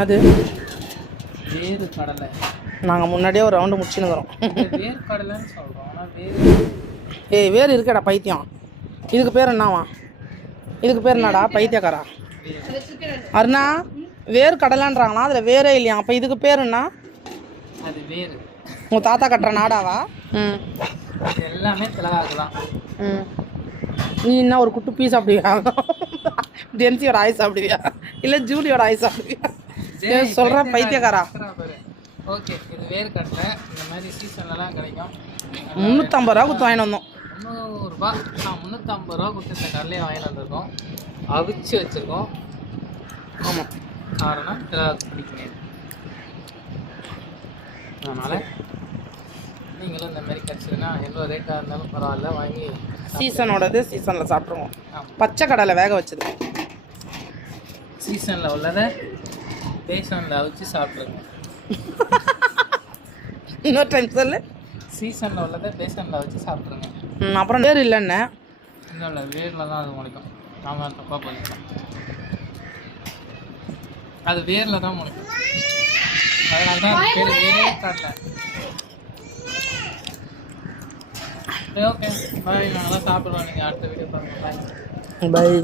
அது வேறு கடலை. நாங்கள் முன்னாடியே ஒரு ரவுண்டு முடிச்சுன்னுக்குறோம். வேறு கடலைன்னு சொல்கிறோம். ஆனால் ஏய் வேறு இருக்கடா பைத்தியம். இதுக்கு பேர் என்னவா? இதுக்கு பேர் என்னடா பைத்தியக்காரா? அருணா வேறு கடலைன்றாங்களா? அதில் வேறே இல்லையா? அப்போ இதுக்கு பேர் என்ன? அது வேறு. உங்கள் தாத்தா கட்டுற நாடாவா? எல்லாமே திலகாக்குதான். நீ என்ன ஒரு குட்டு பீஸ் சாப்பிடுவியா? ஜென்சியோட ஆய் சாப்பிடுவியா இல்லை ஜூலியோட ஆய் சாப்பிடுவியா? சொல்கிற பைத்தியக்காரா. ஓகே, இது வேறு கடலை. இந்த மாதிரி சீசன்லலாம் கிடைக்கும். 350 ரூபா கொடுத்து வாங்கிட்டு வந்தோம். 300 ரூபா. 350 ரூபா கொடுத்து இந்த கடலையை வாங்கிட்டு வந்திருக்கோம். அவிச்சு வச்சுருக்கோம். ஆமாம், காரணம் திலகாக்கு பிடிக்கும். அதனால் நீங்களும் இந்த மாதிரி கிடச்சிதுன்னா எவ்வளோ ரேட்டாக இருந்தாலும் பரவாயில்ல, வாங்கி சீசனோடது சீசனில் சாப்பிட்ருவோம். பச்சை கடலை வேக வச்சது சீசனில் உள்ளதை பேசனில் அவிச்சு சாப்பிட்ருங்க. இன்னொரு டைம் சொல்லு. சீசனில் உள்ளதை பேசனில் வச்சு சாப்பிட்ருங்க. அப்புறம் வேறு இல்லைன்னு இல்லை வேரில் தான் அது முளைக்கும். நாம தப்பாக பண்ணிக்கலாம். அது வேரில் தான் முளைக்கும். அதனால தான் பேர் வேரே கடலை. Okay bye. நாங்களாம் சாப்பிடுவோம். நீங்கள் அடுத்த வீடியோ பாருங்கள். பாய்.